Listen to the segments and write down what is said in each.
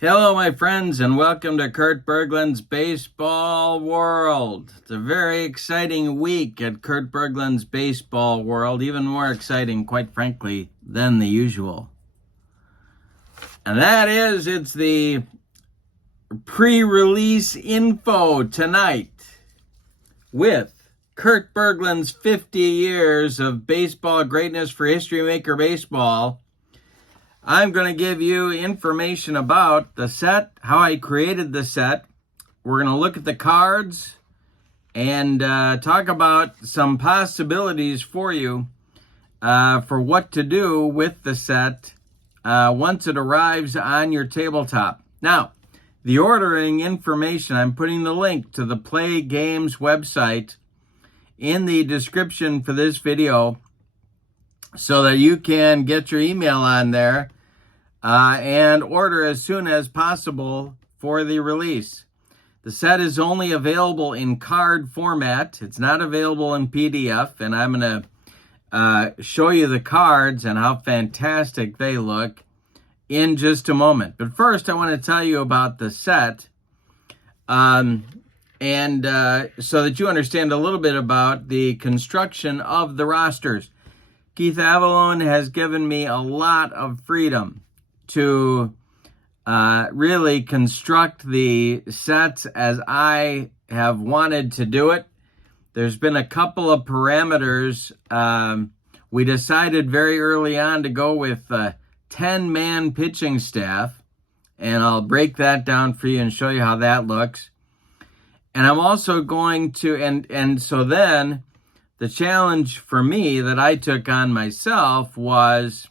Hello, my friends, and welcome to Kurt Bergland'S Baseball World. It's a very exciting week at Kurt Bergland'S Baseball World, even more exciting, quite frankly, than the usual. And that is, it's the pre-release info tonight with Kurt Bergland'S 50 years of baseball greatness for History Maker Baseball. I'm going to give you information about the set, how I created the set. We're going to look at the cards and talk about some possibilities for you for what to do with the set once it arrives on your tabletop. Now, the ordering information, I'm putting the link to the PLAAY Games website in the description for this video so that you can get your email on there and order as soon as possible for the release. The set is only available in card format. It's not available in PDF, and I'm going to show you the cards and how fantastic they look in just a moment. But first, I want to tell you about the set, so that you understand a little bit about the construction of the rosters. Keith Avalone has given me a lot of freedom to really construct the sets as I have wanted to do it. There's been a couple of parameters. We decided very early on to go with a 10-man pitching staff, and I'll break that down for you and show you how that looks. And I'm also going to, and so then the challenge for me that I took on myself was,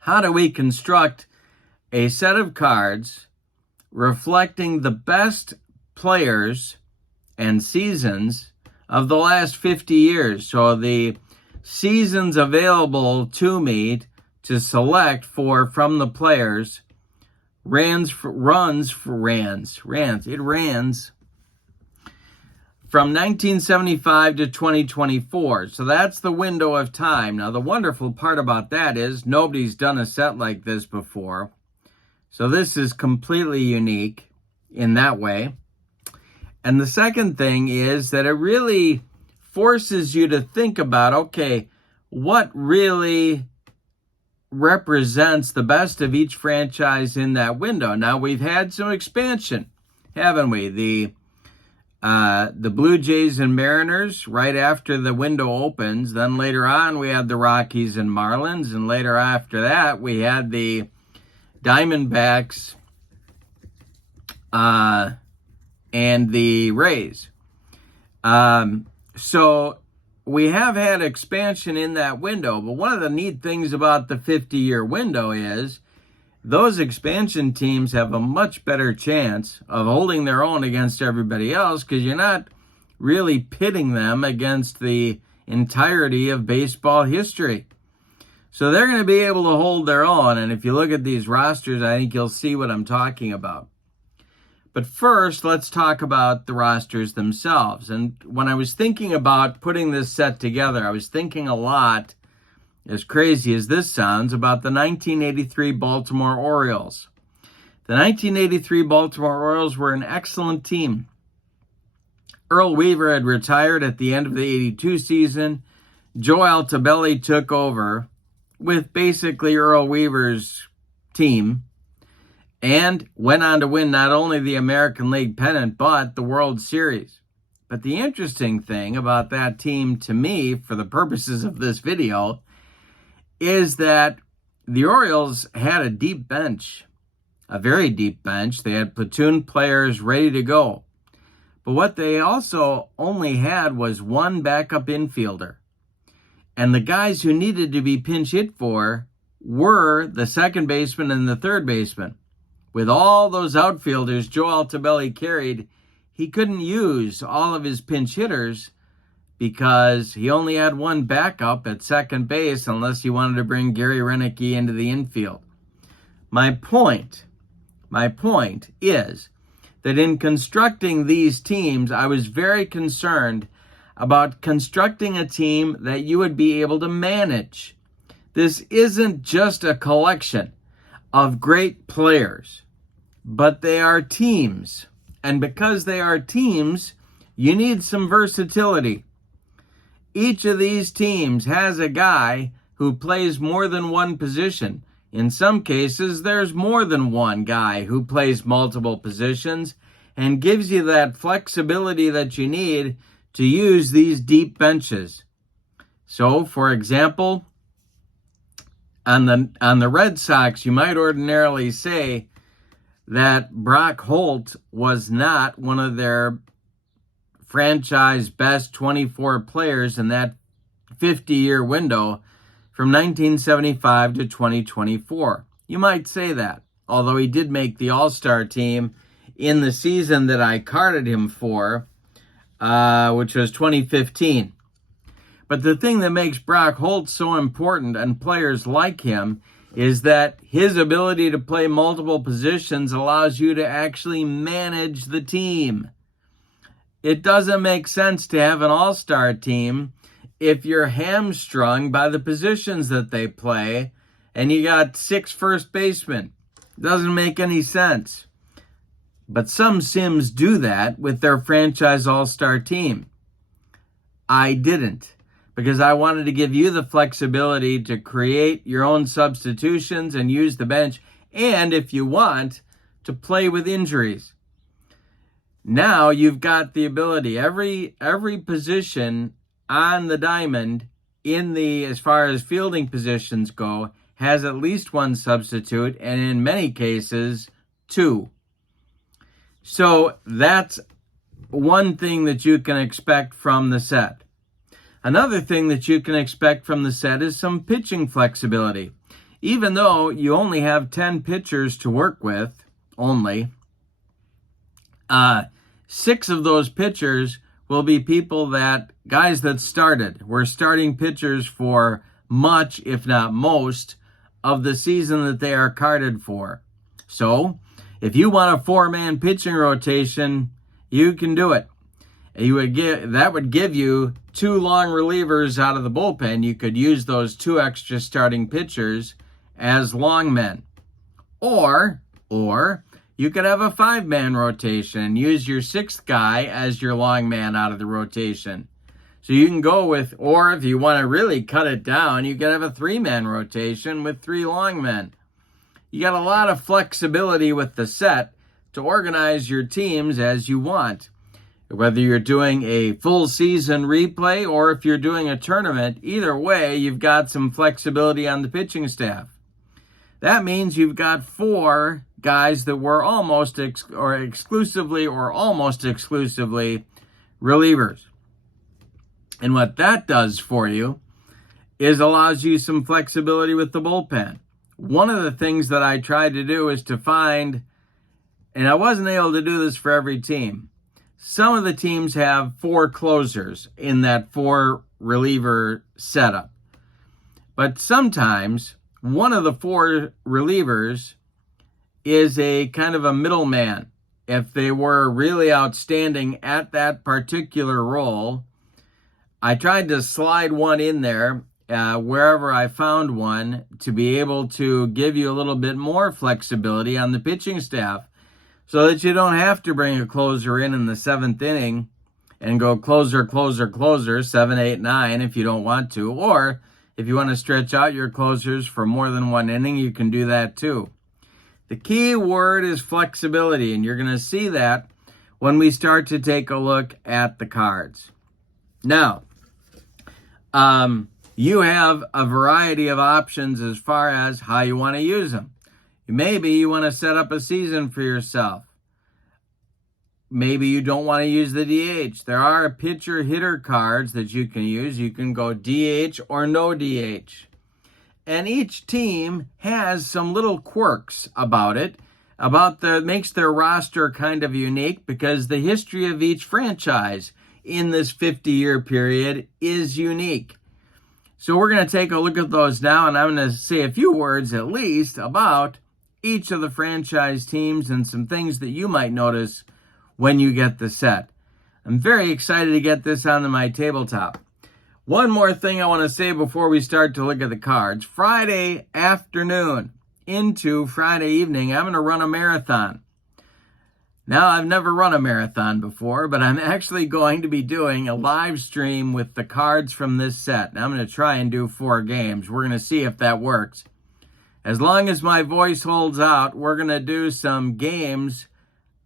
how do we construct a set of cards reflecting the best players and seasons of the last 50 years? So the seasons available to me to select from the players ran from 1975 to 2024. So that's the window of time. Now, the wonderful part about that is nobody's done a set like this before. So this is completely unique in that way. And the second thing is that it really forces you to think about, okay, what really represents the best of each franchise in that window? Now, we've had some expansion, haven't we? The Blue Jays and Mariners right after the window opens. Then later on, we had the Rockies and Marlins. And later after that, we had the Diamondbacks and the Rays. So we have had expansion in that window. But one of the neat things about the 50-year window is those expansion teams have a much better chance of holding their own against everybody else because you're not really pitting them against the entirety of baseball history. So they're going to be able to hold their own. And if you look at these rosters, I think you'll see what I'm talking about. But first, let's talk about the rosters themselves. And when I was thinking about putting this set together, I was thinking a lot, as crazy as this sounds, about the 1983 Baltimore Orioles. The 1983 Baltimore Orioles were an excellent team. Earl Weaver had retired at the end of the 82 season. Joe Altobelli took over with basically Earl Weaver's team and went on to win not only the American League pennant, but the World Series. But the interesting thing about that team to me, for the purposes of this video, is that the Orioles had a deep bench, a very deep bench. They had platoon players ready to go. But what they also only had was one backup infielder. And the guys who needed to be pinch hit for were the second baseman and the third baseman. With all those outfielders Joe Altobelli carried, he couldn't use all of his pinch hitters because he only had one backup at second base unless he wanted to bring Gary Renicky into the infield. My point is that in constructing these teams, I was very concerned about constructing a team that you would be able to manage. This isn't just a collection. of great players, but they are teams. And because they are teams, you need some versatility. Each of these teams has a guy who plays more than one position. In some cases, there's more than one guy who plays multiple positions and gives you that flexibility that you need to use these deep benches. So, for example, on the Red Sox, you might ordinarily say that Brock Holt was not one of their franchise best 24 players in that 50-year window from 1975 to 2024. You might say that, although he did make the All-Star team in the season that I carded him for, which was 2015. But the thing that makes Brock Holt so important and players like him is that his ability to play multiple positions allows you to actually manage the team. It doesn't make sense to have an all-star team if you're hamstrung by the positions that they play and you got 6 first basemen. It doesn't make any sense. But some Sims do that with their franchise all-star team. I didn't, because I wanted to give you the flexibility to create your own substitutions and use the bench, and if you want, to play with injuries. Now you've got the ability, every position on the diamond as far as fielding positions go, has at least one substitute, and in many cases, 2. So that's one thing that you can expect from the set. Another thing that you can expect from the set is some pitching flexibility. Even though you only have 10 pitchers to work with, only, 6 of those pitchers will be guys that started. Were starting pitchers for much, if not most, of the season that they are carded for. So, if you want a 4-man pitching rotation, you can do it. That would give you 2 long relievers out of the bullpen. You could use those 2 extra starting pitchers as long men. Or you could have a 5-man rotation and use your 6th guy as your long man out of the rotation. So you can go with, or if you want to really cut it down, you could have a 3-man rotation with 3 long men. You got a lot of flexibility with the set to organize your teams as you want. Whether you're doing a full season replay or if you're doing a tournament, either way, you've got some flexibility on the pitching staff. That means you've got 4 guys that were almost exclusively relievers. And what that does for you is allows you some flexibility with the bullpen. One of the things that I tried to do is to find, and I wasn't able to do this for every team. Some of the teams have 4 closers in that 4 reliever setup. But sometimes one of the 4 relievers is a kind of a middleman. If they were really outstanding at that particular role, I tried to slide one in there wherever I found one to be able to give you a little bit more flexibility on the pitching staff so that you don't have to bring a closer in the 7th inning and go closer, 7, 8, 9 if you don't want to. Or if you want to stretch out your closers for more than 1 inning, you can do that too. The key word is flexibility, and you're going to see that when we start to take a look at the cards. Now, you have a variety of options as far as how you want to use them. Maybe you want to set up a season for yourself. Maybe you don't want to use the DH. There are pitcher-hitter cards that you can use. You can go DH or no DH. And each team has some little quirks about it, makes their roster kind of unique because the history of each franchise in this 50-year period is unique. So we're going to take a look at those now, and I'm going to say a few words at least about each of the franchise teams and some things that you might notice when you get the set. I'm very excited to get this onto my tabletop. One more thing I want to say before we start to look at the cards. Friday afternoon into Friday evening, I'm going to run a marathon. Now, I've never run a marathon before, but I'm actually going to be doing a live stream with the cards from this set. Now, I'm going to try and do 4 games. We're going to see if that works. As long as my voice holds out, we're going to do some games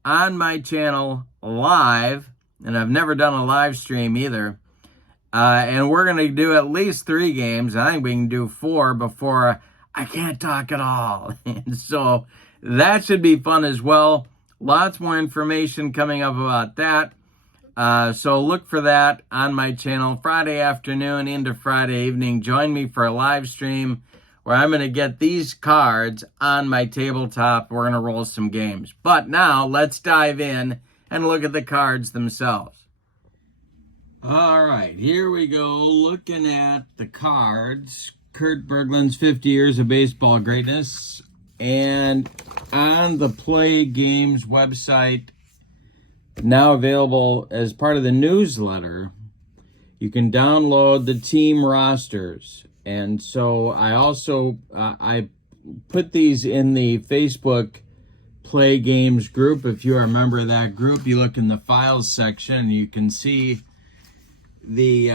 on my channel live, and I've never done a live stream either. And we're going to do at least 3 games. I think we can do 4 before I can't talk at all. And so that should be fun as well. Lots more information coming up about that. So look for that on my channel Friday afternoon into Friday evening. Join me for a live stream where I'm going to get these cards on my tabletop. We're going to roll some games. But now let's dive in and look at the cards themselves. All right, here we go, looking at the cards. Kurt Bergland'S 50 Years of Baseball Greatness. And on the PLAAY Games website, now available as part of the newsletter, you can download the team rosters. And so I also, I put these in the Facebook PLAAY Games group. If you are a member of that group, you look in the files section, you can see the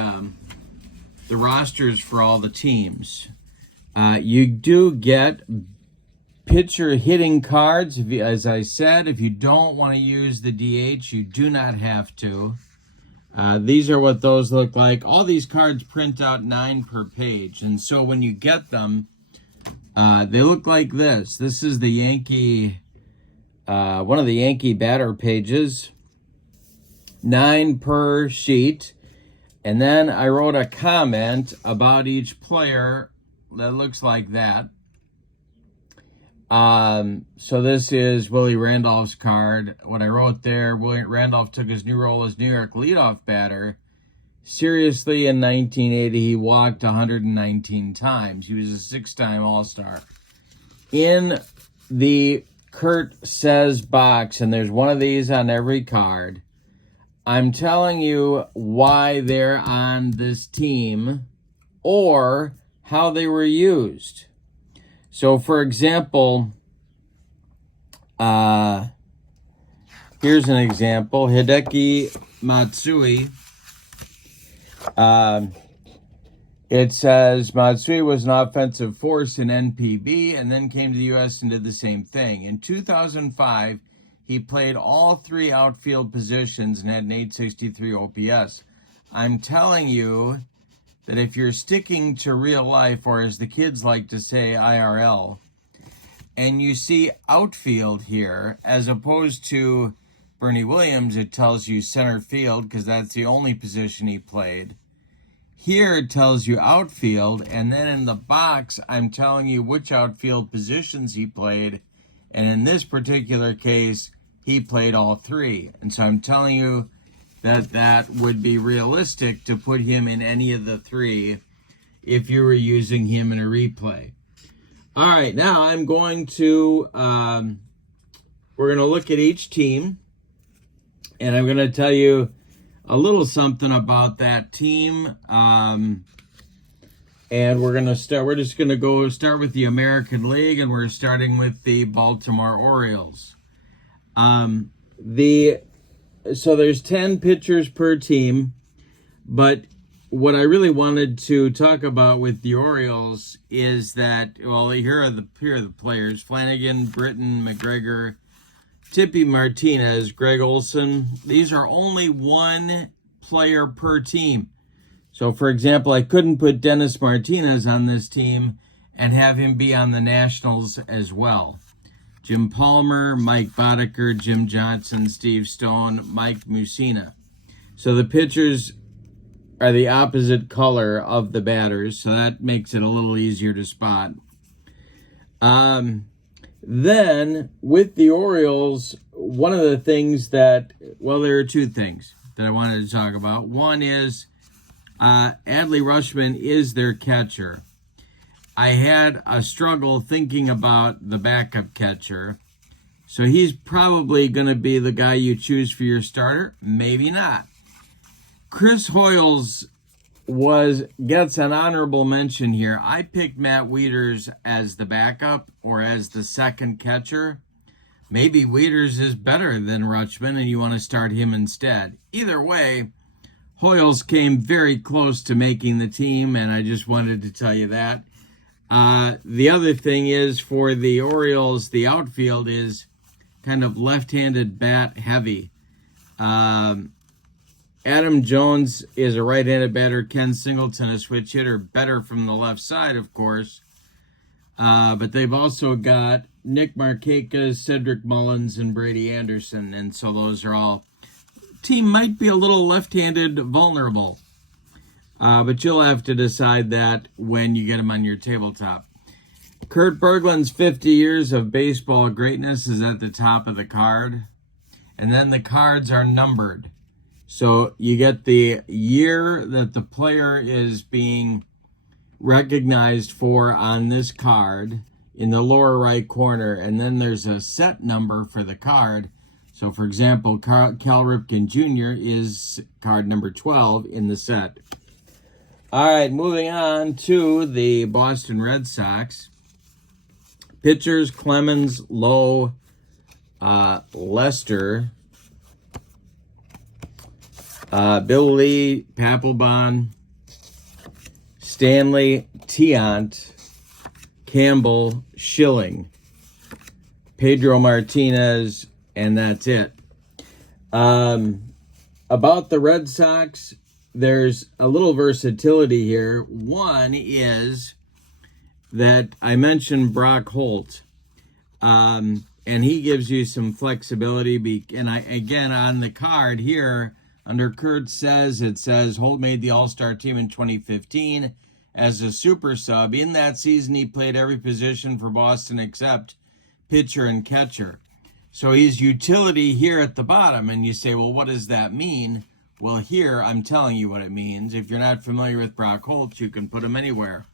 rosters for all the teams. You do get pitcher hitting cards. As I said, if you don't want to use the DH, you do not have to. These are what those look like. All these cards print out 9 per page. And so when you get them, they look like this. This is the Yankee, one of the Yankee batter pages. 9 per sheet. And then I wrote a comment about each player that looks like that. So this is Willie Randolph's card. What I wrote there, Willie Randolph took his new role as New York leadoff batter seriously in 1980. He walked 119 times. He was a 6-time All-Star. In the Kurt Says box, and there's one of these on every card, I'm telling you why they're on this team or how they were used. So, for example, here's an example. Hideki Matsui. It says Matsui was an offensive force in NPB and then came to the U.S. and did the same thing. In 2005, he played all 3 outfield positions and had an 863 OPS. I'm telling you that if you're sticking to real life, or as the kids like to say, IRL, and you see outfield here, as opposed to Bernie Williams, it tells you center field because that's the only position he played. Here it tells you outfield, and then in the box, I'm telling you which outfield positions he played. And in this particular case, he played all 3. And so I'm telling you that that would be realistic to put him in any of the 3 if you were using him in a replay. All right, now I'm going to, we're going to look at each team, and I'm going to tell you a little something about that team. And we're going to start, we're just going to start with the American League, and we're starting with the Baltimore Orioles. So there's 10 pitchers per team, but what I really wanted to talk about with the Orioles is that, well, here are the players: Flanagan, Britton, McGregor, Tippy Martinez, Greg Olson. These are only 1 player per team. So, for example, I couldn't put Dennis Martinez on this team and have him be on the Nationals as well. Jim Palmer, Mike Boddicker, Jim Johnson, Steve Stone, Mike Mussina. So the pitchers are the opposite color of the batters, so that makes it a little easier to spot. Then, with the Orioles, one of the things that, well, there are 2 things that I wanted to talk about. One is Adley Rutschman is their catcher. I had a struggle thinking about the backup catcher. So he's probably going to be the guy you choose for your starter. Maybe not. Chris Hoiles gets an honorable mention here. I picked Matt Wieters as the backup or as the second catcher. Maybe Wieters is better than Rutschman and you want to start him instead. Either way, Hoyles came very close to making the team, and I just wanted to tell you that. The other thing is, for the Orioles, the outfield is kind of left-handed bat heavy. Adam Jones is a right-handed batter. Ken Singleton, a switch hitter, better from the left side, of course. But they've also got Nick Markakis, Cedric Mullins, and Brady Anderson. And so those are all... Team might be a little left-handed vulnerable. But you'll have to decide that when you get them on your tabletop. Kurt Bergland's 50 years of baseball greatness is at the top of the card. And then the cards are numbered. So you get the year that the player is being recognized for on this card in the lower right corner. And then there's a set number for the card. So, for example, Cal Ripken Jr. is card number 12 in the set. All right, moving on to the Boston Red Sox. Pitchers: Clemens, Lowe, Lester, Bill Lee, Papelbon, Stanley, Tiant, Campbell, Schilling, Pedro Martinez, and that's it. About the Red Sox, there's a little versatility here. One is that I mentioned Brock Holt, and he gives you some flexibility. And again, on the card here, under Kurt says, it says Holt made the All-Star team in 2015 as a super sub. In that season, he played every position for Boston except pitcher and catcher. So he's utility here at the bottom, and you say, well, what does that mean? Well, here, I'm telling you what it means. If you're not familiar with Brock Holt, you can put him anywhere.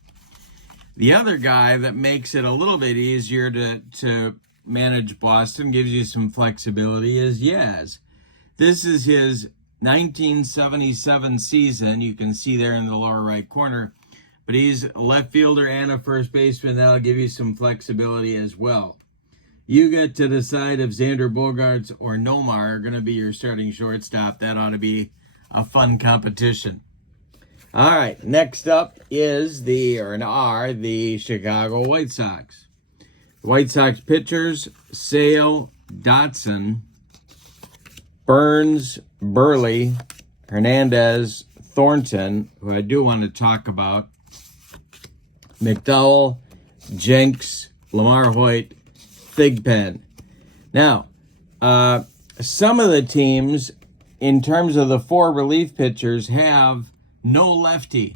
The other guy that makes it a little bit easier to manage Boston, gives you some flexibility, is Yaz. This is his 1977 season. You can see there in the lower right corner. But he's a left fielder and a first baseman. That'll give you some flexibility as well. You get to decide if Xander Bogaerts or Nomar are going to be your starting shortstop. That ought to be a fun competition. All right, next up is the Chicago White Sox. The White Sox pitchers: Sale, Dotson, Burns, Burley, Hernandez, Thornton, who I do want to talk about, McDowell, Jenks, Lamar Hoyt, Thigpen. Now, some of the teams, in terms of the four relief pitchers, have no lefty.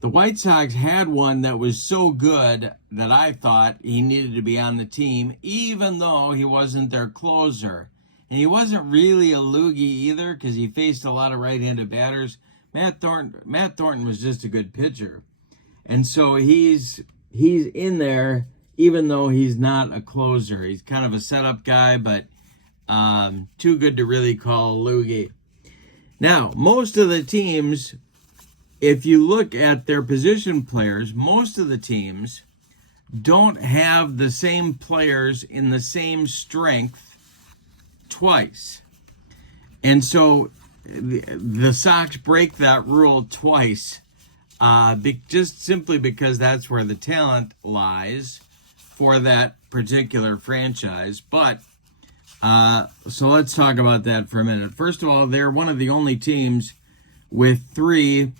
The White Sox had one that was so good that I thought he needed to be on the team, even though he wasn't their closer. And he wasn't really a loogie either, because he faced a lot of right-handed batters. Matt Thornton was just a good pitcher. And so he's in there, even though he's not a closer. He's kind of a setup guy, but too good to really call a loogie. Now, most of the teams, if you look at their position players, most of the teams don't have the same players in the same strength twice. And so the Sox break that rule twice, just simply because that's where the talent lies for that particular franchise. But so let's talk about that for a minute. First of all, they're one of the only teams with three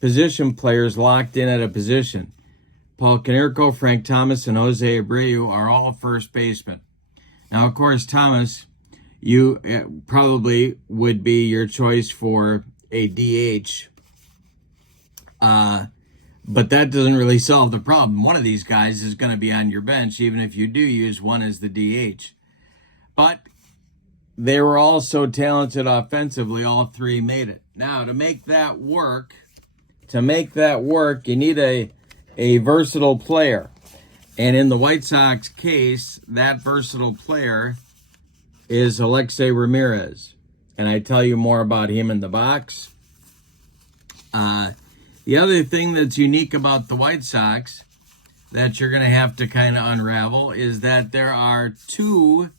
position players locked in at a position. Paul Konerko, Frank Thomas, and Jose Abreu are all first basemen. Now, of course, Thomas, you probably would be your choice for a DH. But that doesn't really solve the problem. One of these guys is going to be on your bench, even if you do use one as the DH. But they were all so talented offensively, all three made it. Now, to make that work, you need a versatile player. And in the White Sox case, that versatile player is Alexei Ramirez. And I tell you more about him in the box. The other thing that's unique about the White Sox that you're going to have to kind of unravel is that there are two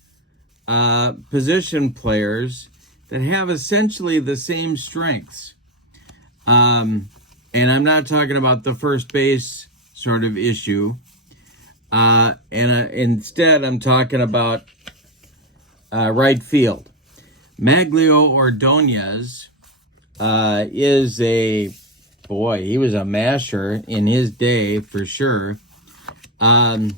position players that have essentially the same strengths. And I'm not talking about the first base sort of issue. Instead, I'm talking about right field. Maglio Ordonez is he was a masher in his day for sure. Well,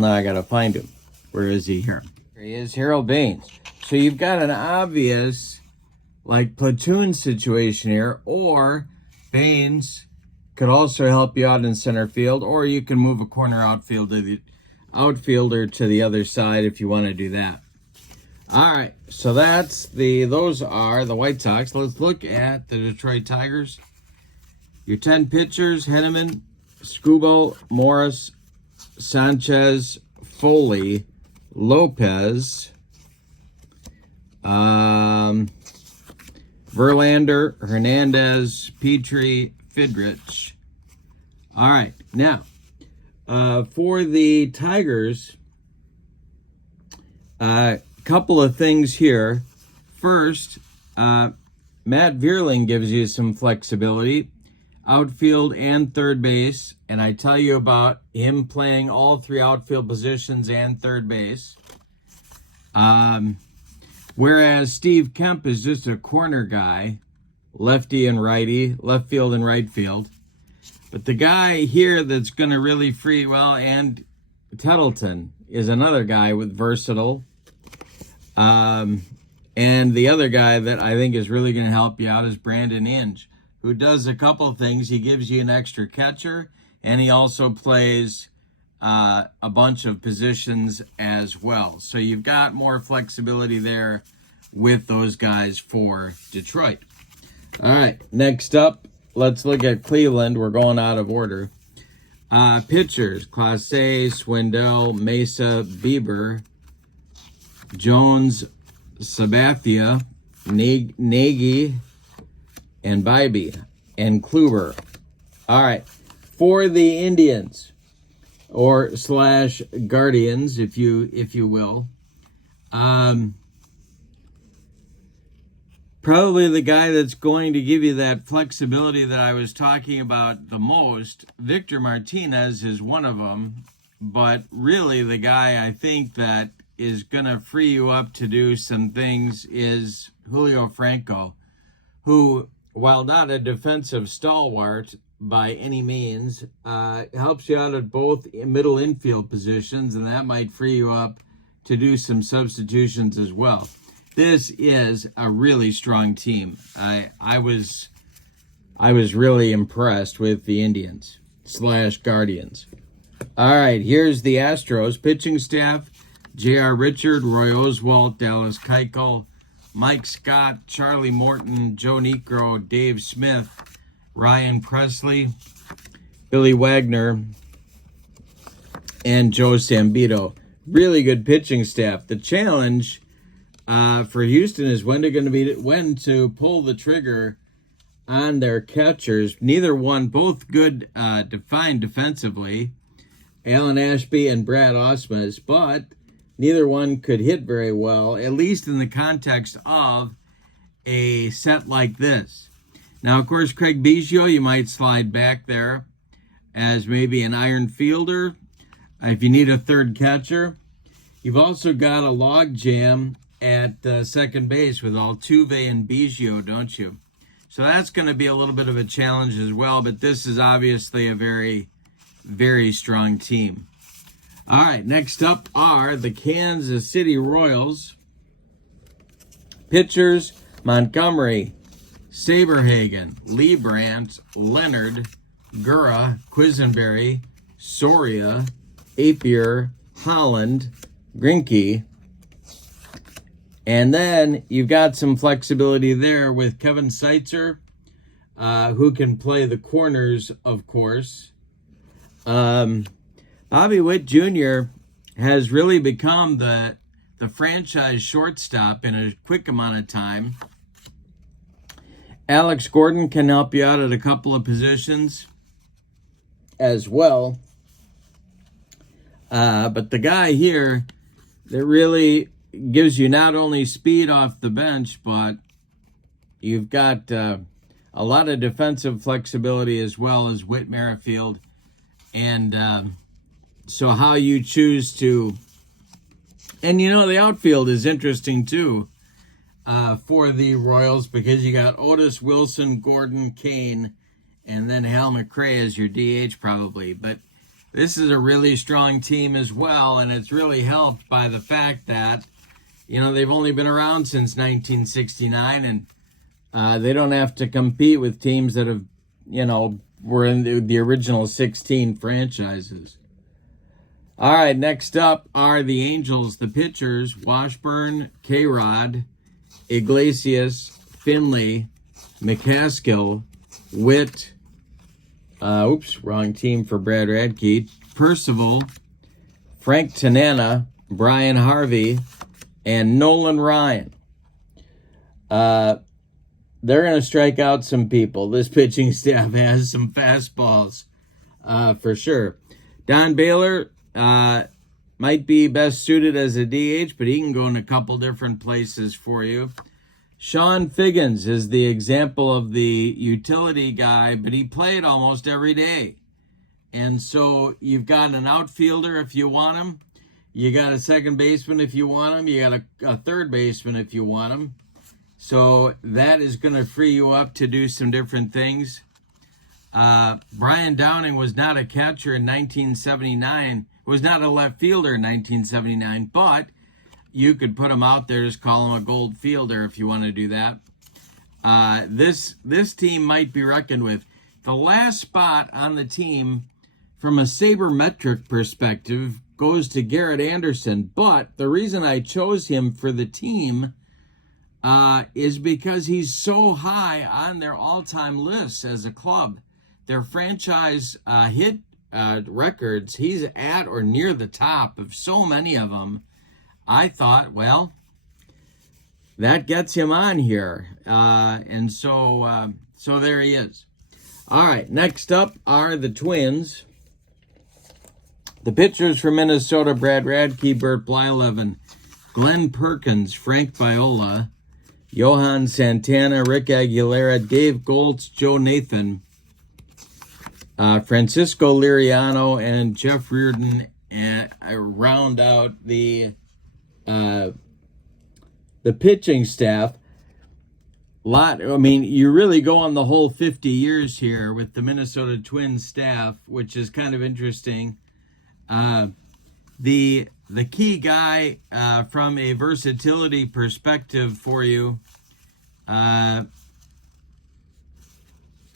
now I got to find him. Where is he here? Here he is, Harold Baines. So you've got an obvious, platoon situation here, or Baines could also help you out in center field, or you can move a corner outfielder to the other side if you want to do that. All right, so those are the White Sox. Let's look at the Detroit Tigers. Your 10 pitchers: Henneman, Skubal, Morris, Sanchez, Foley, Lopez, Verlander, Hernandez, Petrie, Fidrich. All right, now for the Tigers, couple of things here. First, Matt Vierling gives you some flexibility, outfield and third base, and I tell you about him playing all three outfield positions and third base. Whereas Steve Kemp is just a corner guy, lefty and righty, left field and right field. But the guy here that's going to really and Tettleton is another guy with versatile. And the other guy that I think is really going to help you out is Brandon Inge, who does a couple of things. He gives you an extra catcher, and he also plays a bunch of positions as well. So you've got more flexibility there with those guys for Detroit. All right, next up, let's look at Cleveland. We're going out of order. Pitchers: Clase, Swindell, Mesa, Bieber, Jones, Sabathia, Nagy, and Bybee, and Kluber. All right, for the Indians, or / Guardians, if you will, probably the guy that's going to give you that flexibility that I was talking about the most, Victor Martinez, is one of them. But really, the guy I think that is going to free you up to do some things is Julio Franco, who, while not a defensive stalwart by any means, helps you out at both middle infield positions, and that might free you up to do some substitutions as well. This is a really strong team. I was really impressed with the Indians / Guardians. All right, here's the Astros pitching staff: J.R. Richard, Roy Oswalt, Dallas Keuchel, Mike Scott, Charlie Morton, Joe Niekro, Dave Smith, Ryan Presley, Billy Wagner, and Joe Sambito. Really good pitching staff. The challenge for Houston is when to pull the trigger on their catchers. Both good defined defensively, Alan Ashby and Brad Ausmus, but neither one could hit very well, at least in the context of a set like this. Now, of course, Craig Biggio, you might slide back there as maybe an iron fielder if you need a third catcher. You've also got a log jam at second base with Altuve and Biggio, don't you? So that's going to be a little bit of a challenge as well, but this is obviously a very, very strong team. All right, next up are the Kansas City Royals. Pitchers: Montgomery, Saberhagen, Liebrandt, Leonard, Gura, Quisenberry, Soria, Apier, Holland, Greinke. And then you've got some flexibility there with Kevin Seitzer, who can play the corners, of course. Bobby Witt Jr. has really become the the franchise shortstop in a quick amount of time. Alex Gordon can help you out at a couple of positions as well. But the guy here that really gives you not only speed off the bench, but you've got a lot of defensive flexibility as well as Whit Merrifield. And so how you choose to... And, you know, the outfield is interesting, too, for the Royals, because you got Otis, Wilson, Gordon, Kane, and then Hal McRae as your DH probably. But this is a really strong team as well, and it's really helped by the fact that, you know, they've only been around since 1969, and they don't have to compete with teams that have, you know, were in the original 16 franchises. All right, next up are the Angels, the pitchers: Washburn, K-Rod, Iglesias, Finley, McCaskill, Witt, wrong team for Brad Radke, Percival, Frank Tanana, Brian Harvey, and Nolan Ryan. They're going to strike out some people. This pitching staff has some fastballs, for sure. Don Baylor might be best suited as a DH, but he can go in a couple different places for you. Sean Figgins is the example of the utility guy, but he played almost every day. And so you've got an outfielder if you want him. You got a second baseman if you want him. You got a third baseman if you want him. So that is going to free you up to do some different things. Brian Downing was not a catcher in 1979. Was not a left fielder in 1979, but you could put him out there, just call him a gold fielder if you want to do that. This team might be reckoned with. The last spot on the team, from a sabermetric perspective, goes to Garrett Anderson. But the reason I chose him for the team is because he's so high on their all-time lists as a club. Their franchise hit records, he's at or near the top of so many of them. I thought, well, that gets him on here. And so there he is. All right, next up are the Twins. The pitchers for Minnesota: Brad Radke, Bert Blyleven, Glenn Perkins, Frank Viola, Johan Santana, Rick Aguilera, Dave Goltz, Joe Nathan, Francisco Liriano, and Jeff Reardon, and round out the pitching staff. You really go on the whole 50 years here with the Minnesota Twins staff, which is kind of interesting. The key guy from a versatility perspective for you,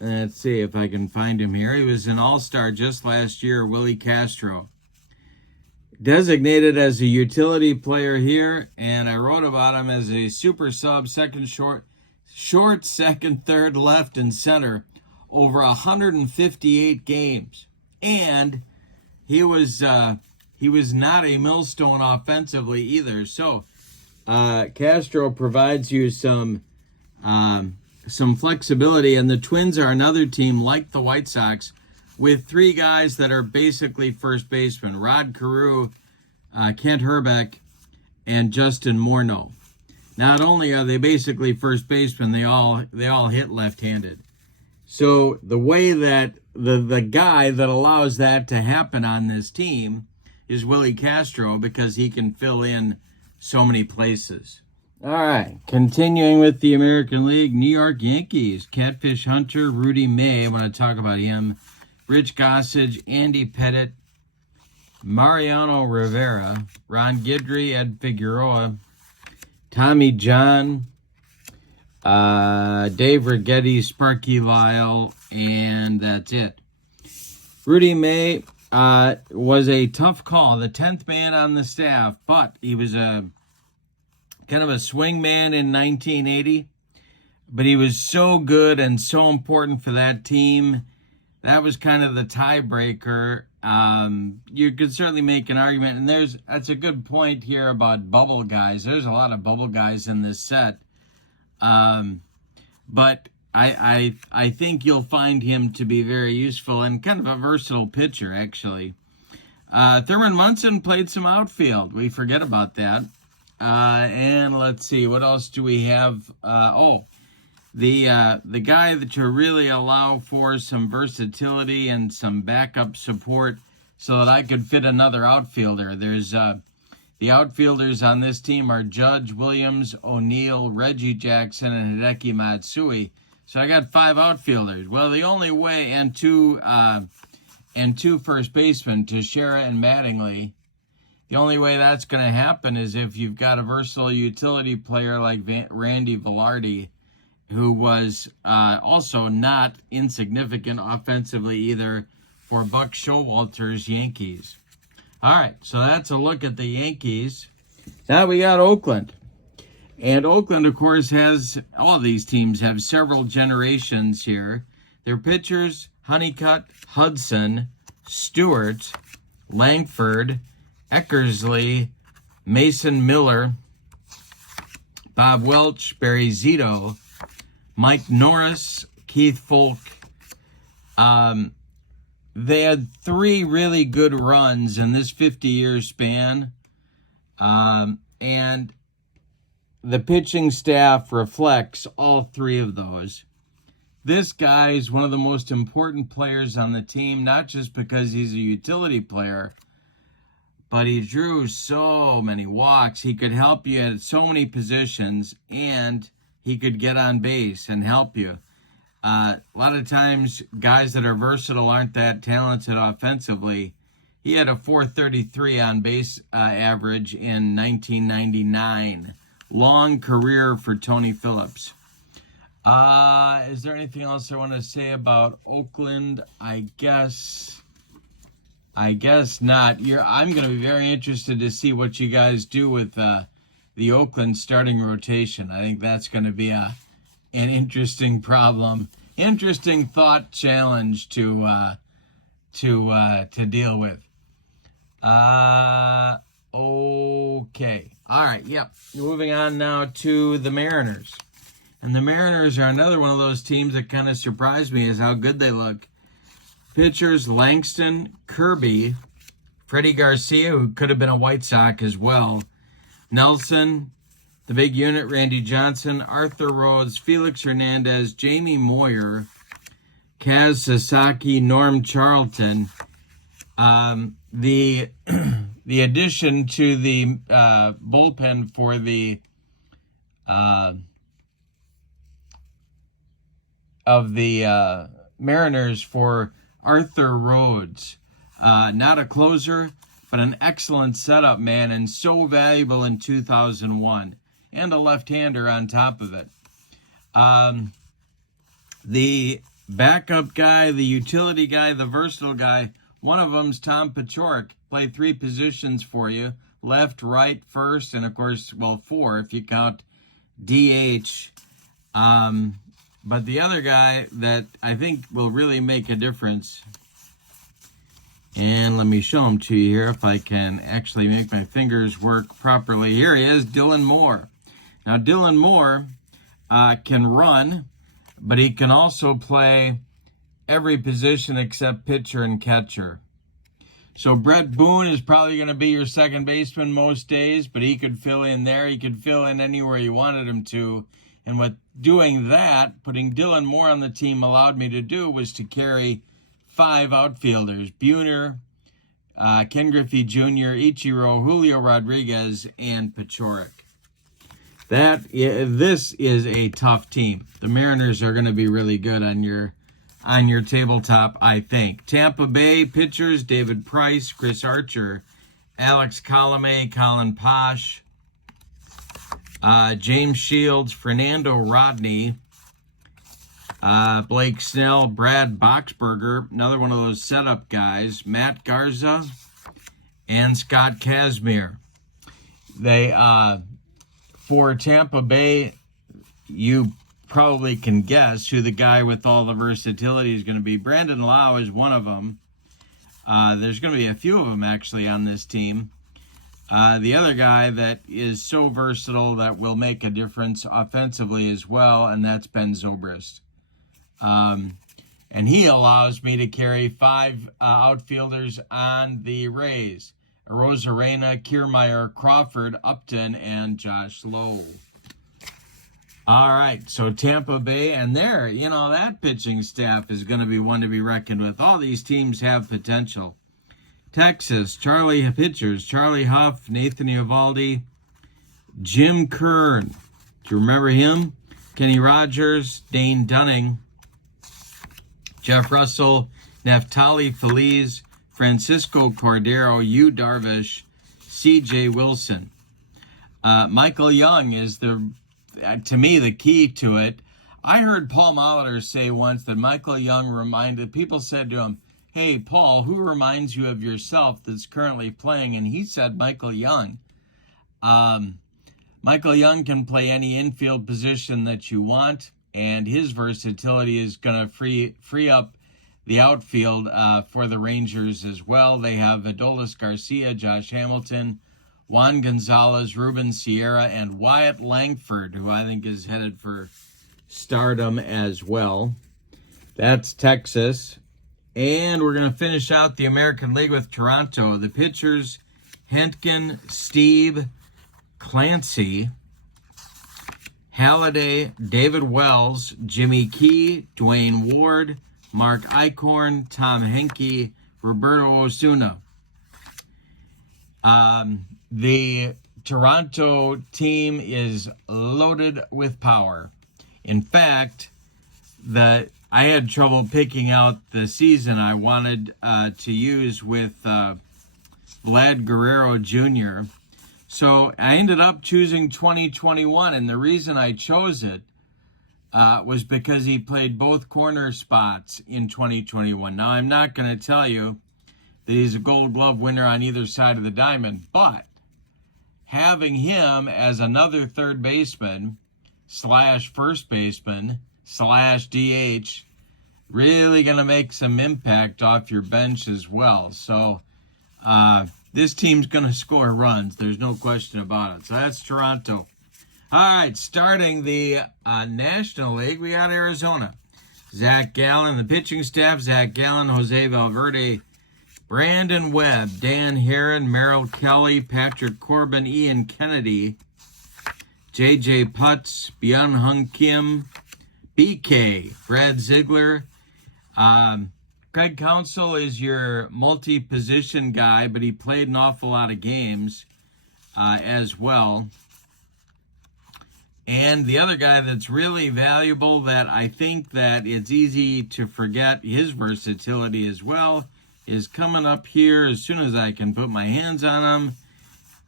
let's see if I can find him here. He was an all-star just last year, Willie Castro. Designated as a utility player here, and I wrote about him as a super sub, second short, second, third, left, and center over 158 games. And he was not a millstone offensively either. So Castro provides you some flexibility, and the Twins are another team like the White Sox with three guys that are basically first basemen: Rod Carew, Kent Herbeck, and Justin Morneau. Not only are they basically first basemen, they all hit left-handed. So the way that the guy that allows that to happen on this team is Willie Castro, because he can fill in so many places. All right, continuing with the American League, New York Yankees: Catfish Hunter, Rudy May. I want to talk about him. Rich Gossage, Andy Pettit, Mariano Rivera, Ron Guidry, Ed Figueroa, Tommy John, Dave Righetti, Sparky Lyle, and that's it. Rudy May was a tough call, the 10th man on the staff, but he was a kind of a swing man in 1980, but he was so good and so important for that team. That was kind of the tiebreaker you could certainly make an argument, and that's a good point here about bubble guys. There's a lot of bubble guys in this set, but I think you'll find him to be very useful and kind of a versatile pitcher, actually. Thurman Munson played some outfield. We forget about that. And let's see, what else do we have? The guy that you really allow for some versatility and some backup support so that I could fit another outfielder. There's the outfielders on this team are Judge, Williams, O'Neill, Reggie Jackson, and Hideki Matsui. So I got 5 outfielders. Well, the only way, and two first basemen, Teixeira and Mattingly. The only way that's going to happen is if you've got a versatile utility player like Randy Velarde, who was also not insignificant offensively either for Buck Showalter's Yankees. All right, so that's a look at the Yankees. Now we got Oakland. And Oakland, of course, all of these teams have several generations here. Their pitchers, Honeycutt, Hudson, Stewart, Langford, Eckersley, Mason Miller, Bob Welch, Barry Zito, Mike Norris, Keith Folk. They had 3 really good runs in this 50-year span. And the pitching staff reflects all 3 of those. This guy is one of the most important players on the team, not just because he's a utility player, but he drew so many walks. He could help you at so many positions, and he could get on base and help you. A lot of times, guys that are versatile aren't that talented offensively. He had a .433 on base average in 1999. Long career for Tony Phillips. Is there anything else I want to say about Oakland? I guess not. I'm going to be very interested to see what you guys do with the Oakland starting rotation. I think that's going to be an interesting problem, interesting thought challenge to deal with. Okay. All right. Yep. Moving on now to the Mariners. And the Mariners are another one of those teams that kind of surprised me is how good they look. Pitchers, Langston, Kirby, Freddie Garcia, who could have been a White Sox as well, Nelson, the big unit, Randy Johnson, Arthur Rhodes, Felix Hernandez, Jamie Moyer, Kaz Sasaki, Norm Charlton. The addition to the bullpen for the Mariners for Arthur Rhodes, not a closer, but an excellent setup man and so valuable in 2001, and a left-hander on top of it. The backup guy, the utility guy, the versatile guy, one of them's Tom Paciorek, played 3 positions for you, left, right, first, and of course, 4 if you count DH. But the other guy that I think will really make a difference, and let me show him to you here if I can actually make my fingers work properly. Here he is, Dylan Moore. Now, Dylan Moore can run, but he can also play every position except pitcher and catcher. So Brett Boone is probably going to be your second baseman most days, but he could fill in there. He could fill in anywhere you wanted him to. And what doing that, putting Dylan Moore on the team allowed me to do was to carry 5 outfielders: Buhner, Ken Griffey Jr., Ichiro, Julio Rodriguez, and Paciorek. This is a tough team. The Mariners are going to be really good on your tabletop, I think. Tampa Bay pitchers: David Price, Chris Archer, Alex Colomé, Colin Posh, James Shields, Fernando Rodney, Blake Snell, Brad Boxberger, another one of those setup guys, Matt Garza, and Scott Kazmir. They, for Tampa Bay, you probably can guess who the guy with all the versatility is going to be. Brandon Lau is one of them. There's going to be a few of them actually on this team. The other guy that is so versatile that will make a difference offensively as well, and that's Ben Zobrist. And he allows me to carry 5 outfielders on the Rays: Arozarena, Kiermaier, Crawford, Upton, and Josh Lowe. All right, so Tampa Bay, and there, that pitching staff is going to be one to be reckoned with. All these teams have potential. Texas, pitchers, Charlie Huff, Nathan Eovaldi, Jim Kern. Do you remember him? Kenny Rogers, Dane Dunning, Jeff Russell, Neftali Feliz, Francisco Cordero, Yu Darvish, C.J. Wilson. Michael Young is to me, the key to it. I heard Paul Molitor say once that Michael Young people said to him, "Hey, Paul, who reminds you of yourself that's currently playing?" And he said Michael Young. Michael Young can play any infield position that you want, and his versatility is going to free up the outfield for the Rangers as well. They have Adolis Garcia, Josh Hamilton, Juan Gonzalez, Ruben Sierra, and Wyatt Langford, who I think is headed for stardom as well. That's Texas. And we're going to finish out the American League with Toronto. The pitchers, Hentgen, Steve, Clancy, Halladay, David Wells, Jimmy Key, Dwayne Ward, Mark Eichhorn, Tom Henke, Roberto Osuna. The Toronto team is loaded with power. In fact, I had trouble picking out the season I wanted to use with Vlad Guerrero Jr. So I ended up choosing 2021, and the reason I chose it was because he played both corner spots in 2021. Now, I'm not going to tell you that he's a Gold Glove winner on either side of the diamond, but having him as another third baseman / first baseman / DH really going to make some impact off your bench as well. So this team's going to score runs. There's no question about it. So that's Toronto. All right, starting the National League, we got Arizona. Zach Gallen, the pitching staff, Zach Gallen, Jose Valverde, Brandon Webb, Dan Herron, Merrill Kelly, Patrick Corbin, Ian Kennedy, J.J. Putz, Byung-Hyun Kim, BK, Brad Ziegler. Craig Counsell is your multi-position guy, but he played an awful lot of games as well. And the other guy that's really valuable that I think that it's easy to forget his versatility as well is coming up here as soon as I can put my hands on him.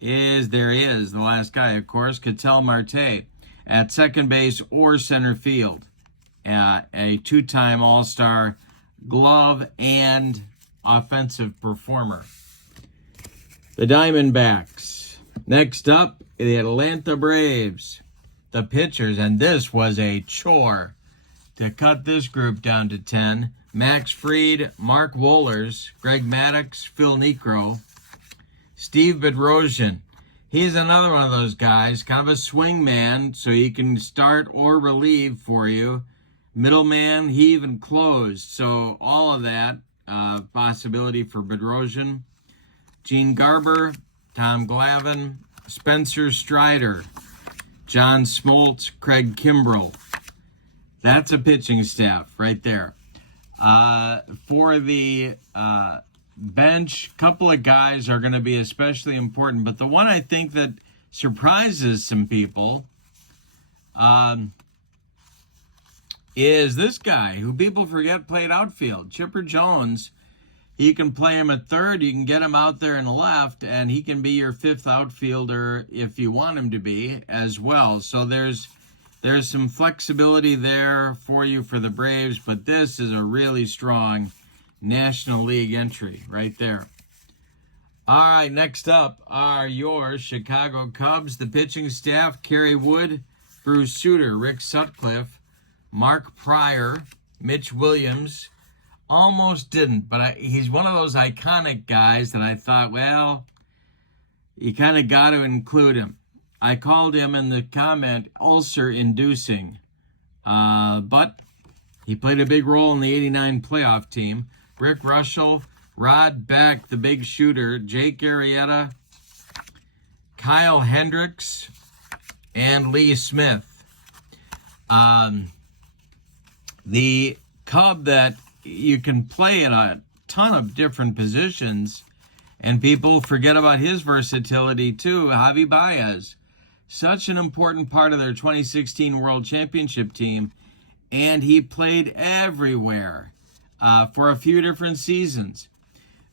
There he is, the last guy, of course, Ketel Marte at second base or center field. A two-time All-Star glove and offensive performer. The Diamondbacks. Next up, the Atlanta Braves. The pitchers, and this was a chore to cut this group down to 10. Max Fried, Mark Wohlers, Greg Maddux, Phil Niekro, Steve Bedrosian. He's another one of those guys, kind of a swing man, so he can start or relieve for you. Middleman, he even closed. So all of that possibility for Bedrosian. Gene Garber, Tom Glavine, Spencer Strider, John Smoltz, Craig Kimbrell. That's a pitching staff right there. For the bench, a couple of guys are going to be especially important, but the one I think that surprises some people is this guy who people forget played outfield, Chipper Jones. You can play him at third, you can get him out there in the left, and he can be your fifth outfielder if you want him to be as well. So there's some flexibility there for you for the Braves, but this is a really strong National League entry right there. All right, next up are your Chicago Cubs. The pitching staff, Kerry Wood, Bruce Sutter, Rick Sutcliffe, Mark Pryor, Mitch Williams, almost didn't, but he's one of those iconic guys that I thought, well, you kind of got to include him. I called him in the comment ulcer-inducing, but he played a big role in the '89 playoff team. Rick Russell, Rod Beck, the big shooter, Jake Arrieta, Kyle Hendricks, and Lee Smith. The Cub that you can play at a ton of different positions, and people forget about his versatility too, Javi Baez. Such an important part of their 2016 World Championship team, and he played everywhere for a few different seasons.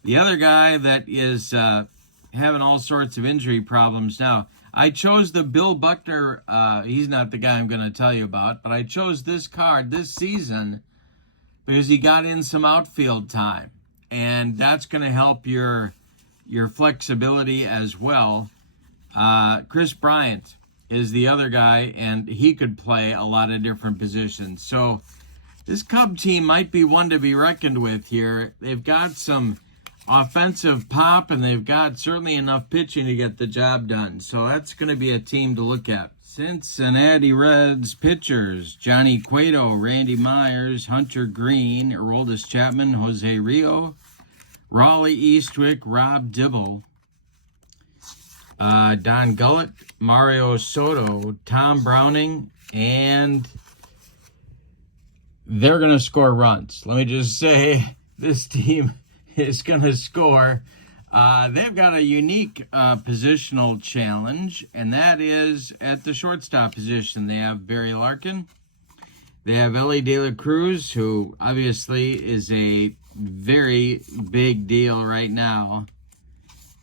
The other guy that is having all sorts of injury problems now, I chose the Bill Buckner, he's not the guy I'm going to tell you about, but I chose this card this season because he got in some outfield time, and that's going to help your flexibility as well. Chris Bryant is the other guy, and he could play a lot of different positions. So this Cub team might be one to be reckoned with here. They've got some offensive pop, and they've got certainly enough pitching to get the job done. So that's going to be a team to look at. Cincinnati Reds pitchers: Johnny Cueto, Randy Myers, Hunter Green, Aroldis Chapman, Jose Rio, Raleigh Eastwick, Rob Dibble, Don Gullett, Mario Soto, Tom Browning, and they're going to score runs. Let me just say, this team is going to score. They've got a unique positional challenge, and that is at the shortstop position. They have Barry Larkin. They have Ellie De La Cruz, who obviously is a very big deal right now.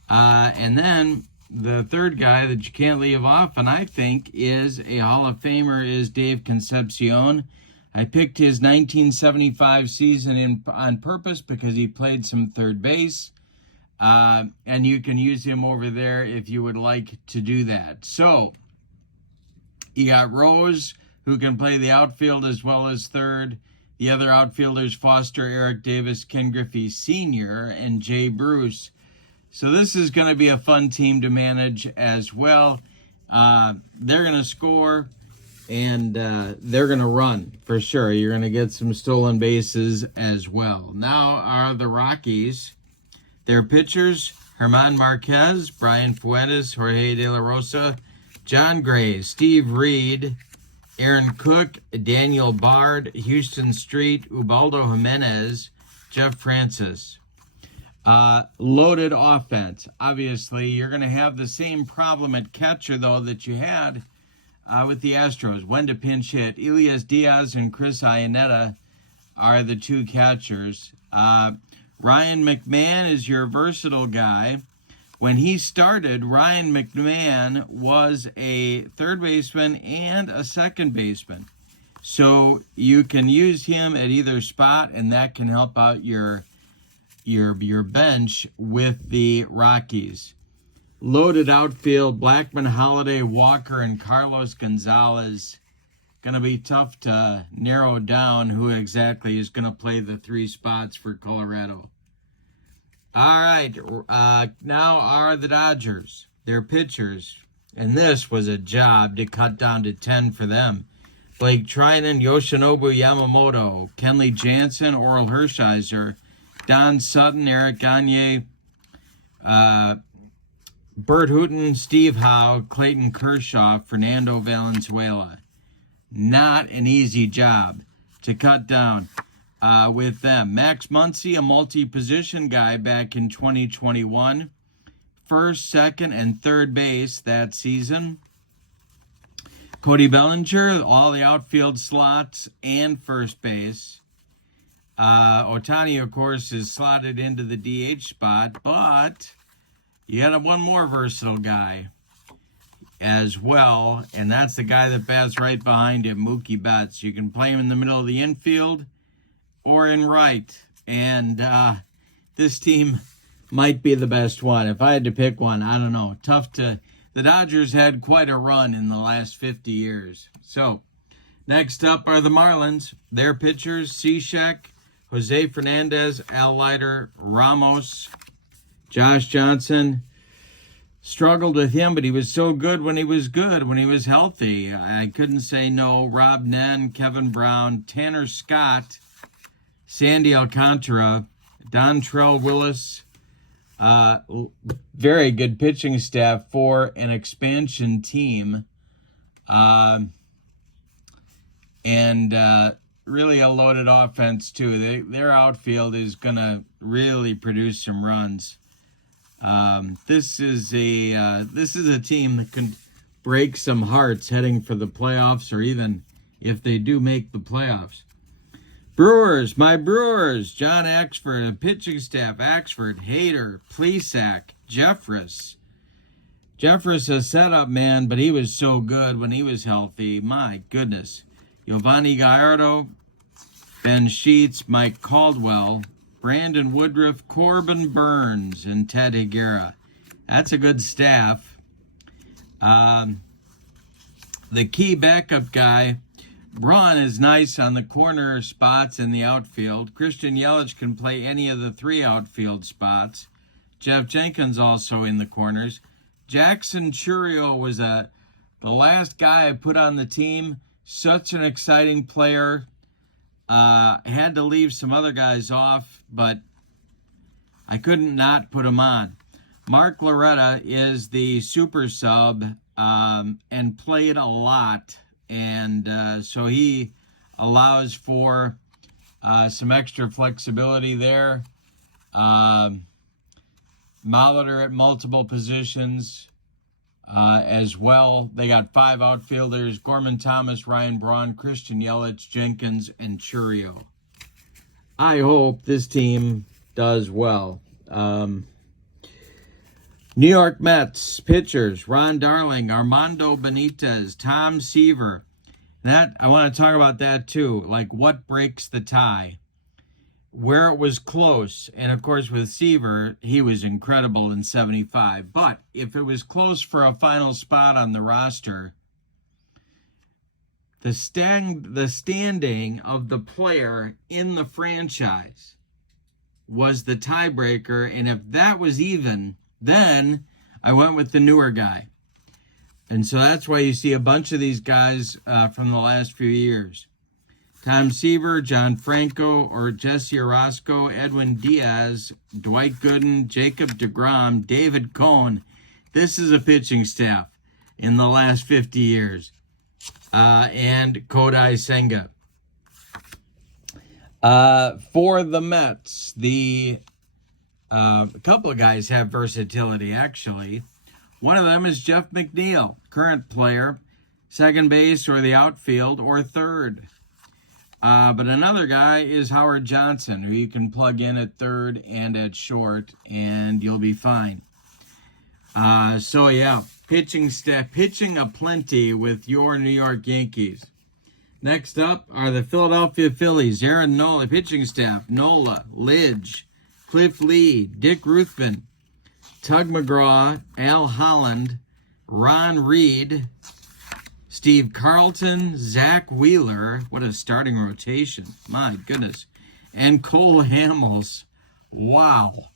And then the third guy that you can't leave off, and I think is a Hall of Famer, is Dave Concepcion. I picked his 1975 season on purpose because he played some third base. And you can use him over there if you would like to do that. So you got Rose, who can play the outfield as well as third. The other outfielders: Foster, Eric Davis, Ken Griffey Sr., and Jay Bruce. So this is going to be a fun team to manage as well. They're going to score, and they're going to run for sure. You're going to get some stolen bases as well. Now are the Rockies. Their pitchers: German Marquez, Brian Fuentes, Jorge De La Rosa, John Gray, Steve Reed, Aaron Cook, Daniel Bard, Houston Street, Ubaldo Jimenez, Jeff Francis. Loaded offense. Obviously, you're going to have the same problem at catcher, though, that you had with the Astros. When to pinch hit. Elias Diaz and Chris Iannetta are the two catchers. Ryan McMahon is your versatile guy. When he started, Ryan McMahon was a third baseman and a second baseman. So you can use him at either spot, and that can help out your bench with the Rockies. Loaded outfield: Blackman, Holiday, Walker, and Carlos Gonzalez. Going to be tough to narrow down who exactly is going to play the three spots for Colorado. All right, now are the Dodgers. Their pitchers, and this was a job to cut down to 10 for them: Blake Trinan, Yoshinobu Yamamoto, Kenley Jansen, Oral Hershiser, Don Sutton, Eric Gagne, Bert Hooton, Steve Howe, Clayton Kershaw, Fernando Valenzuela. Not an easy job to cut down with them. Max Muncy, a multi-position guy back in 2021. First, second, and third base that season. Cody Bellinger, all the outfield slots and first base. Ohtani, of course, is slotted into the DH spot, but you got one more versatile guy as well, and that's the guy that bats right behind him, Mookie Betts. You can play him in the middle of the infield or in right, and this team might be the best one. If I had to pick one, I don't know. The Dodgers had quite a run in the last 50 years. So, next up are the Marlins. Their pitchers: Cishek, Jose Fernandez, Al Leiter, Ramos, Josh Johnson. Struggled with him, but he was so good when he was healthy. I couldn't say no. Rob Nen, Kevin Brown, Tanner Scott, Sandy Alcantara, Dontrell Willis. Very good pitching staff for an expansion team. And really a loaded offense, too. Their outfield is going to really produce some runs. This is a team that can break some hearts heading for the playoffs, or even if they do make the playoffs. Brewers, my Brewers, John Axford, pitching staff, Axford, Hader, Plesac, Jeffress. Jeffress a setup man, but he was so good when he was healthy. My goodness. Giovanni Gallardo, Ben Sheets, Mike Caldwell, Brandon Woodruff, Corbin Burns, and Ted Higuera. That's a good staff. The key backup guy, Braun, is nice on the corner spots in the outfield. Christian Yelich can play any of the 3 outfield spots. Jeff Jenkins also in the corners. Jackson Churio was the last guy I put on the team. Such an exciting player. Had to leave some other guys off, but I couldn't not put him on. Mark Loretta is the super sub and played a lot, and so he allows for some extra flexibility there. Molitor at multiple positions as well. They got 5 outfielders: Gorman Thomas, Ryan Braun, Christian Yelich, Jenkins, and Churio. I hope this team does well. New York Mets pitchers: Ron Darling, Armando Benitez, Tom Seaver. That I want to talk about that too. Like, what breaks the tie? Where it was close, and of course with Seaver, he was incredible in 75. But if it was close for a final spot on the roster, the standing of the player in the franchise was the tiebreaker. And if that was even, then I went with the newer guy. And so that's why you see a bunch of these guys from the last few years. Tom Seaver, John Franco, or Jesse Orosco, Edwin Diaz, Dwight Gooden, Jacob deGrom, David Cohn. This is a pitching staff in the last 50 years. And Kodai Senga. For the Mets, a couple of guys have versatility, actually. One of them is Jeff McNeil, current player, second base or the outfield or third. But another guy is Howard Johnson, who you can plug in at third and at short, and you'll be fine. So yeah, pitching aplenty with your New York Yankees. Next up are the Philadelphia Phillies. Aaron Nola, pitching staff: Nola, Lidge, Cliff Lee, Dick Ruthven, Tug McGraw, Al Holland, Ron Reed, Steve Carlton, Zach Wheeler. What a starting rotation. My goodness. And Cole Hamels. Wow.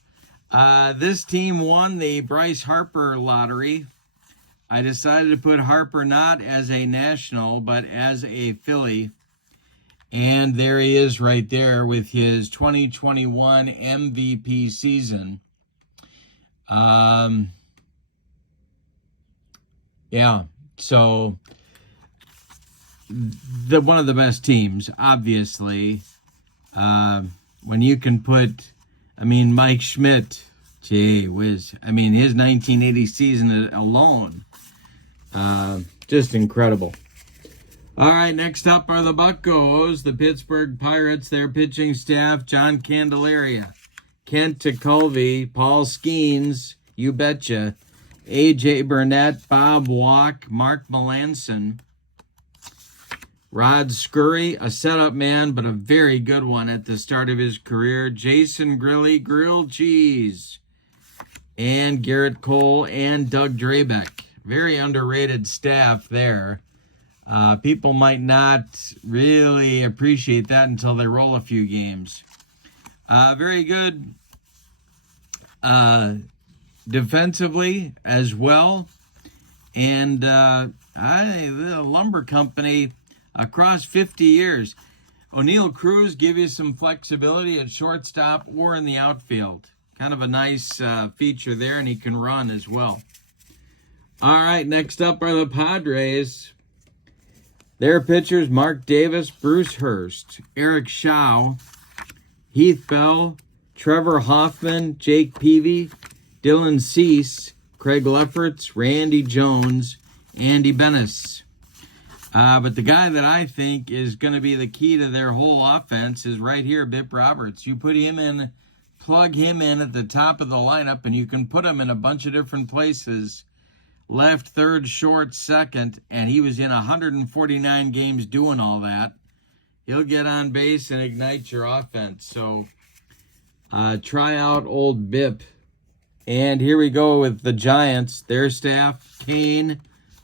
This team won the Bryce Harper lottery. I decided to put Harper not as a national, but as a Philly. And there he is right there with his 2021 MVP season. Yeah, so one of the best teams, obviously. When you can put, Mike Schmidt, gee whiz, his 1980 season alone, just incredible. All right, next up are the Buccos, the Pittsburgh Pirates. Their pitching staff: John Candelaria, Kent Tekulve, Paul Skeens, you betcha, A.J. Burnett, Bob Walk, Mark Melanson, Rod Scurry, a setup man, but a very good one at the start of his career, Jason Grilly, Grilled Cheese, and Garrett Cole and Doug Drabeck. Very underrated staff there. People might not really appreciate that until they roll a few games. Very good defensively as well. And the lumber company across 50 years. O'Neill Cruz give you some flexibility at shortstop or in the outfield. Kind of a nice feature there, and he can run as well. All right, next up are the Padres. Their pitchers, Mark Davis, Bruce Hurst, Eric Shaw, Heath Bell, Trevor Hoffman, Jake Peavy, Dylan Cease, Craig Lefferts, Randy Jones, Andy Bennis. But the guy that I think is going to be the key to their whole offense is right here, Bip Roberts. You put him in, plug him in at the top of the lineup, and you can put him in a bunch of different places. Left, third, short, second, and he was in 149 games doing all that. He'll get on base and ignite your offense. So try out old Bip. And here we go with the Giants. Their staff, Kane,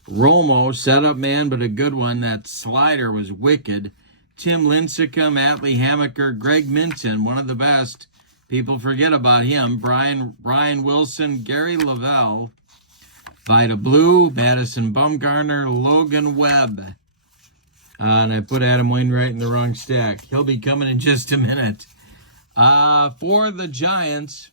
Romo, setup man, but a good one. That slider was wicked. Tim Lincecum, Atlee Hammaker, Greg Minton, one of the best. People forget about him. Brian Wilson, Gary Lavelle, Vida Blue, Madison Bumgarner, Logan Webb. And I put Adam Wainwright in the wrong stack. He'll be coming in just a minute. For the Giants,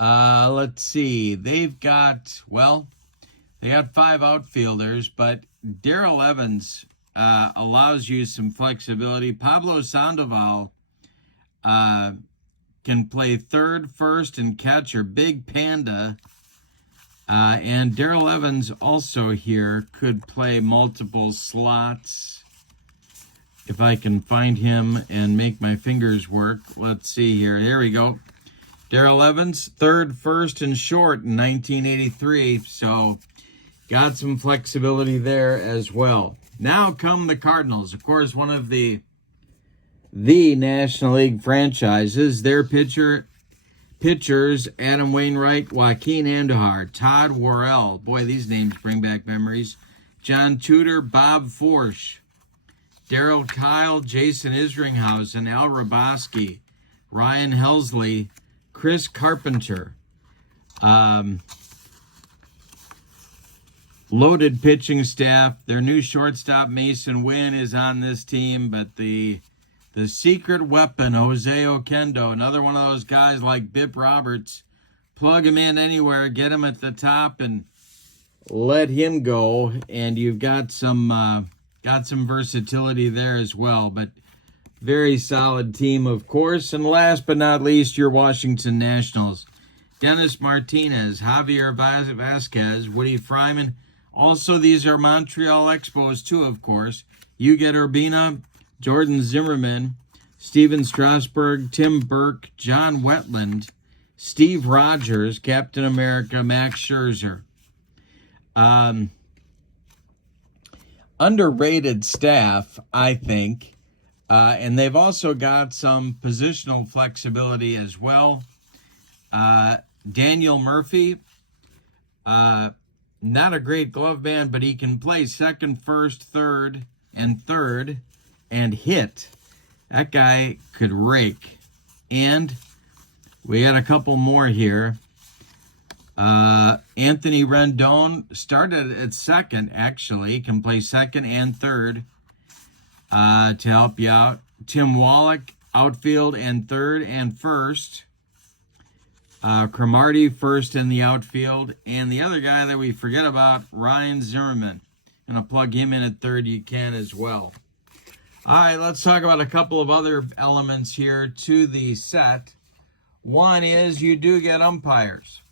let's see. They got 5 outfielders, but Darrell Evans allows you some flexibility. Pablo Sandoval can play third, first, and catcher. Big Panda. And Darrell Evans also here could play multiple slots. If I can find him and make my fingers work. Let's see here. Here we go. Darrell Evans, third, first, and short in 1983. So got some flexibility there as well. Now come the Cardinals. Of course, one of the National League franchises. Their pitchers, Adam Wainwright, Joaquin Andujar, Todd Worrell. Boy, these names bring back memories. John Tudor, Bob Forsch, Darryl Kyle, Jason Isringhausen, Al Raboski, Ryan Helsley, Chris Carpenter. Loaded pitching staff. Their new shortstop, Mason Wynn, is on this team, but the secret weapon, Jose Oquendo, another one of those guys like Bip Roberts. Plug him in anywhere, get him at the top, and let him go. And you've got some versatility there as well. But very solid team, of course. And last but not least, your Washington Nationals. Dennis Martinez, Javier Vasquez, Woody Fryman. Also, these are Montreal Expos too, of course. Huguet Urbina, Jordan Zimmerman, Steven Strasburg, Tim Burke, John Wetland, Steve Rogers, Captain America, Max Scherzer. Underrated staff, I think. And they've also got some positional flexibility as well. Daniel Murphy, not a great glove man, but he can play second, first, third, and hit. That guy could rake. And we got a couple more here. Anthony Rendon started at second, actually. Can play second and third to help you out. Tim Wallach, outfield and third and first. Cromartie, first in the outfield. And the other guy that we forget about, Ryan Zimmerman. Gonna plug him in at third, you can as well. All right, let's talk about a couple of other elements here to the set. One is you do get umpires.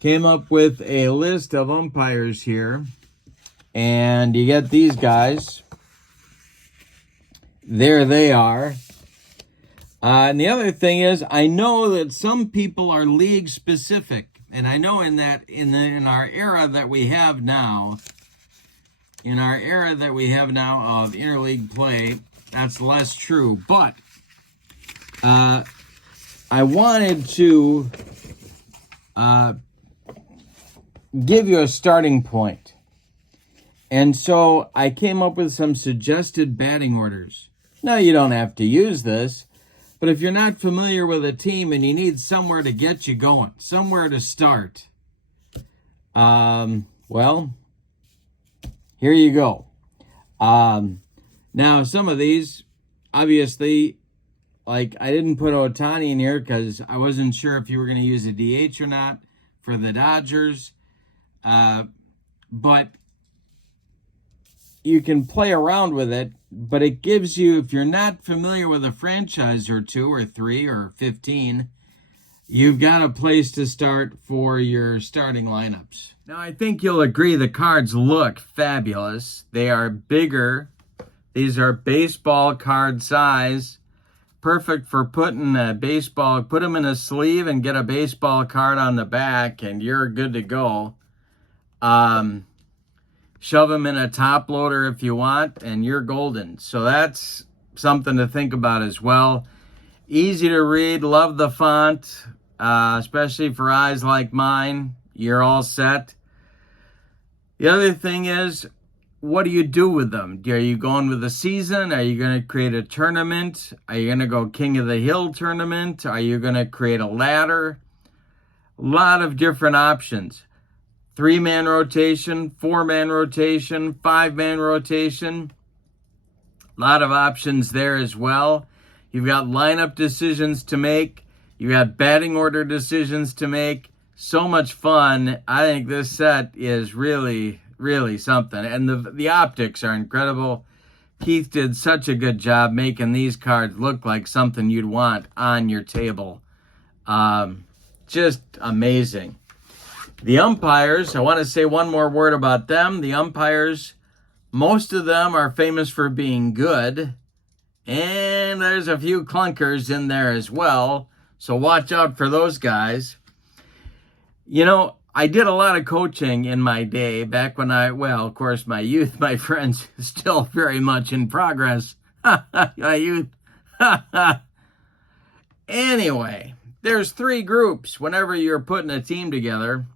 Came up with a list of umpires here, and you get these guys. There they are. And the other thing is, I know that some people are league specific, and I know in our era that we have now, of interleague play, that's less true. But I wanted to give you a starting point. And so I came up with some suggested batting orders. Now, you don't have to use this, But if you're not familiar with a team and you need somewhere to get you going, somewhere to start, well, here you go. Now, some of these, obviously, like I didn't put Ohtani in here because I wasn't sure if you were going to use a DH or not for the Dodgers. But you can play around with it, but it gives you, if you're not familiar with a franchise or 2 or 3 or 15, you've got a place to start for your starting lineups. Now, I think you'll agree the cards look fabulous. They are bigger. These are baseball card size. Perfect for putting a baseball, put them in a sleeve and get a baseball card on the back and you're good to go. Shove them in a top loader if you want, and you're golden. So that's something to think about as well. Easy to read, love the font, especially for eyes like mine. You're all set. The other thing is, what do you do with them? Are you going with a season? Are you going to create a tournament? Are you going to go King of the Hill tournament? Are you going to create a ladder? A lot of different options. 3-man rotation, 4-man rotation, 5-man rotation. A lot of options there as well. You've got lineup decisions to make. You've got batting order decisions to make. So much fun. I think this set is really, really something. And the optics are incredible. Keith did such a good job making these cards look like something you'd want on your table. Just amazing. The umpires, I want to say one more word about them. The umpires, most of them are famous for being good. And there's a few clunkers in there as well. So watch out for those guys. You know, I did a lot of coaching in my day back when of course, my youth, my friends, still very much in progress. My youth. Anyway, there's 3 groups whenever you're putting a team together.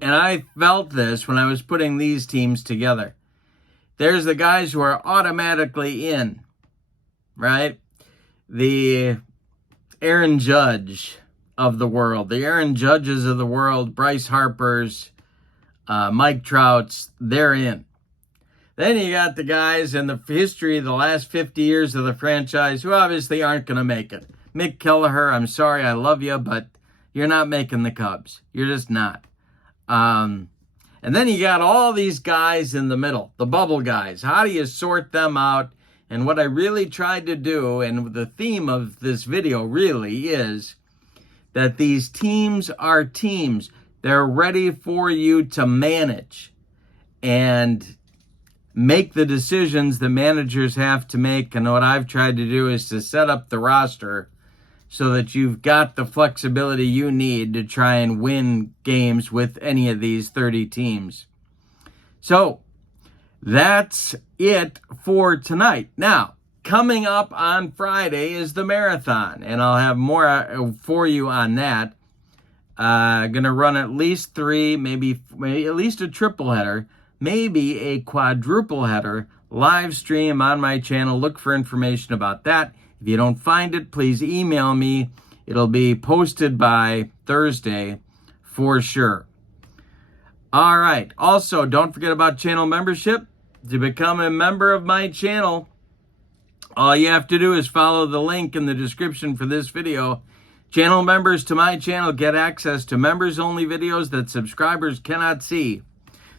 And I felt this when I was putting these teams together. There's the guys who are automatically in, right? The Aaron Judge of the world, the Aaron Judges of the world, Bryce Harper's, Mike Trout's, they're in. Then you got the guys in the history of the last 50 years of the franchise who obviously aren't going to make it. Mick Kelleher, I'm sorry, I love you, but you're not making the Cubs. You're just not. And then you got all these guys in the middle, the bubble guys. How do you sort them out? And what I really tried to do, and the theme of this video really is that these teams are teams. They're ready for you to manage and make the decisions the managers have to make. And what I've tried to do is to set up the roster so that you've got the flexibility you need to try and win games with any of these 30 teams. So that's it for tonight. Now, coming up on Friday is the marathon, and I'll have more for you on that. Going to run at least 3, maybe at least a triple header, maybe a quadruple header live stream on my channel. Look for information about that. If you don't find it, please email me. It'll be posted by Thursday for sure. All right. Also, don't forget about channel membership. To become a member of my channel, all you have to do is follow the link in the description for this video. Channel members to my channel get access to members-only videos that subscribers cannot see.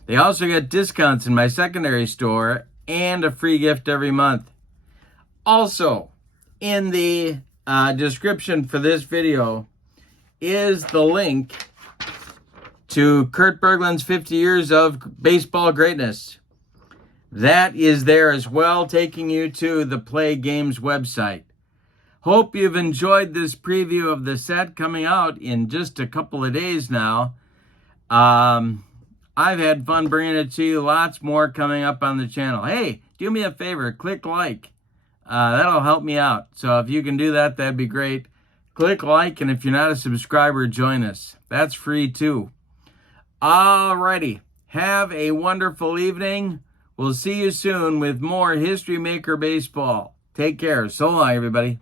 They also get discounts in my secondary store and a free gift every month. Also, in the description for this video is the link to Kurt Bergland'S 50 Years of Baseball Greatness. That is there as well, taking you to the PLAAY Games website. Hope you've enjoyed this preview of the set coming out in just a couple of days now. I've had fun bringing it to you. Lots more coming up on the channel. Hey, do me a favor, click like. That'll help me out. So if you can do that, that'd be great. Click like, and if you're not a subscriber, join us. That's free too. Alrighty. Have a wonderful evening. We'll see you soon with more History Maker Baseball. Take care. So long, everybody.